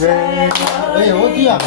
왜 어디야?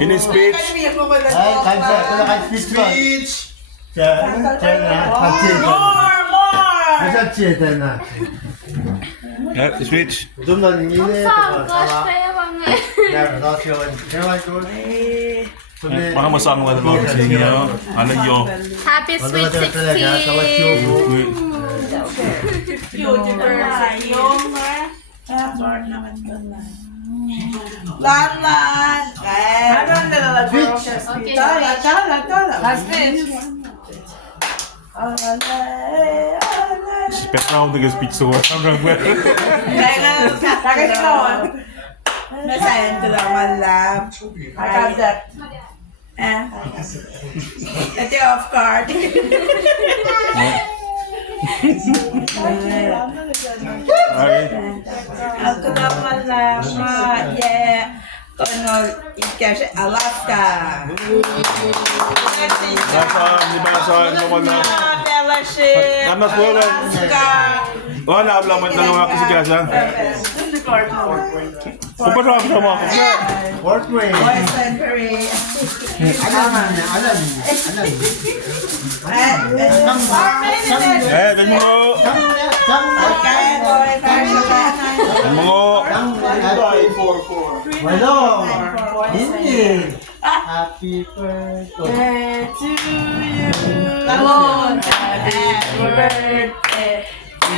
Ini speech. Speech. Speech. Baka masama ka naman sa inyo. Ano yun? Happy sweet 16! Lan. Okay, Speech na ako nag-speech sa wala. Nasayan ko naman lang. Ito yung off card. Ako naman lang. Kono ikash Alaska. Libasan naman na. Fellowship. Namas ko lang. Alaska. Oh, naablaman na mga kasikasan. Kung pa sa mo ako. Portway. Boys and Perry. Eh, ganyan mo. Okay, boy, Ganyan mo. Hello. Hindi. Happy birthday to you. Happy birthday to